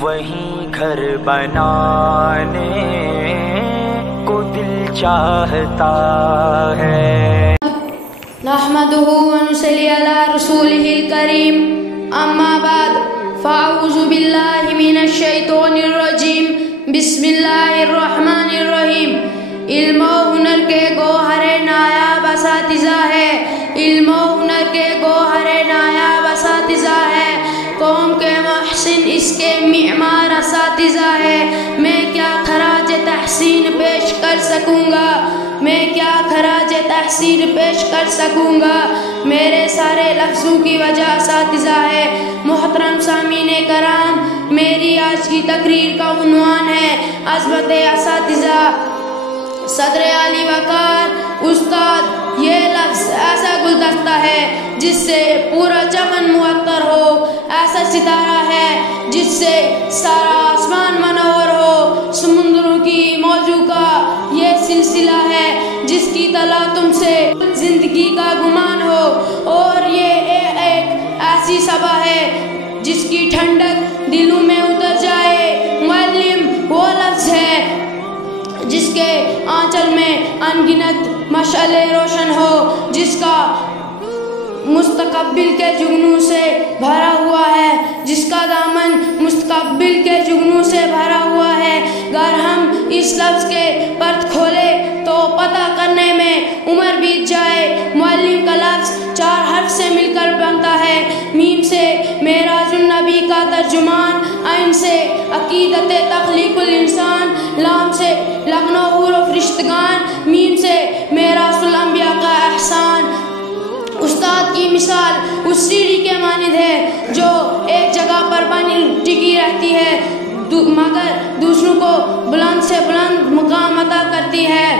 وہیں گھر بنانے کو دل چاہتا ہے۔ نحمدہ ونصلی علی رسولہ الکریم، اما بعد فاعوذ باللہ من الشیطان الرجیم، بسم اللہ الرحمن الرحیم۔ علم و ہنر کے گوہر نایاب اساتذہ ہے، علم و ہنر کے گوہر نایاب اساتذہ ہے، قوم کے محسن اس کے معمار اساتذہ ہے۔ میں کیا خراج تحسین پیش کر سکوں گا، میں کیا خراج تحسین پیش کر سکوں گا، میرے سارے لفظوں کی وجہ اساتذہ ہے۔ محترم سامعین کرام، میری آج کی تقریر کا عنوان ہے عظمت اساتذہ۔ صدر علی وقار استاد یہ لفظ ایسا گلدستہ ہے جس سے پورا چمن معطر ہو، ایسا ستارہ ہے جس سے سارا آسمان منور ہو، سمندروں کی موجوں کا یہ سلسلہ ہے جس کی طلع تم سے زندگی کا گمان ہو، اور یہ ایک ایسی صبا ہے جس کی ٹھنڈک دلوں میں اتر جائے۔ معلم وہ لفظ ہے جس کے آنچل میں انگنت مشعلیں روشن ہو، جس کا مستقبل کے جگنوں سے بھرا ہوا ہے، جس کا دامن مستقبل کے جگنوں سے بھرا ہوا ہے۔ اگر ہم اس لفظ کے پرت کھولے تو پتہ کرنے میں عمر بیت جائے۔ معلم کا لفظ 4 حرف سے مل کر بنتا ہے، میم سے معراج النبی کا ترجمان، عین سے عقیدت تخلیق الانسان، لام سے لقنو فرشتگان، میم سے میراث الانبیاء کا احسان۔ استاد کی مثال اس سیڑھی کے مانند ہے جو ایک جگہ پر بنی ٹکی رہتی ہے مگر دوسروں کو بلند سے بلند مقام عطا کرتی ہے۔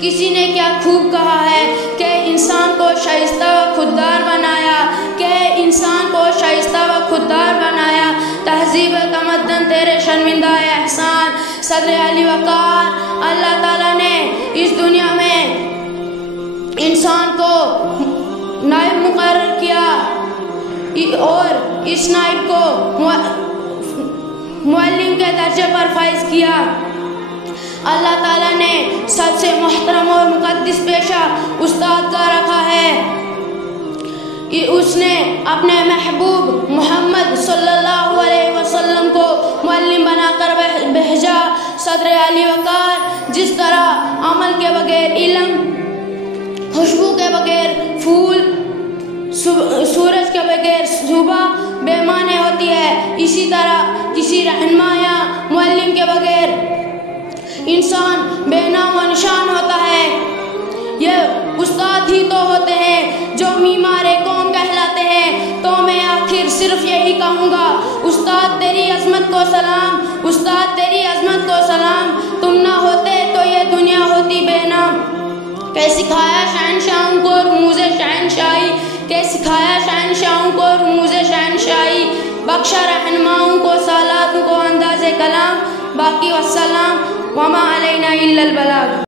کسی نے کیا خوب کہا ہے کہ انسان کو شائستہ و خوددار بنایا، کہ انسان کو شائستہ و خوددار بنایا تہذیب تمدن تیرے شرمندہ احسان۔ صدر علی وقار، اللہ تعالیٰ نے اس دنیا میں انسان کو نائب مقرر کیا اور اس نائب کو معلم کے درجے پر فائز کیا۔ اللہ تعالیٰ نے سب سے محترم اور مقدس پیشہ استاد کا رکھا ہے۔ اس نے اپنے محبوب محمد صلی اللہ علیہ وسلم کو معلم بنا کر بھیجا۔ صدر علی وقار جس طرح عمل کے بغیر علم، خوشبو کے بغیر پھول، سورج کے بغیر صبح بے معنی ہوتی ہے، اسی طرح کسی رہنما یا معلم کے بغیر انسان بے نام و نشان ہوتا ہے۔ یہ استاد ہی تو ہوتے ہیں جو معمار قوم کہلاتے ہیں۔ تو میں آخر صرف یہی کہوں گا، استاد تیری عظمت کو سلام، استاد تیری عظمت کو سلام، تم نہ ہوتے تو یہ دنیا ہوتی بے نام۔ کہ سکھایا شہنشاہوں کو رموز شہنشاہی، کہ سکھایا شہنشاہوں کو رموز شہنشاہی، بخشا رہنماؤں کو سالاتوں کو انداز کلام، باقی والسلام وما علینا الا البلاغ۔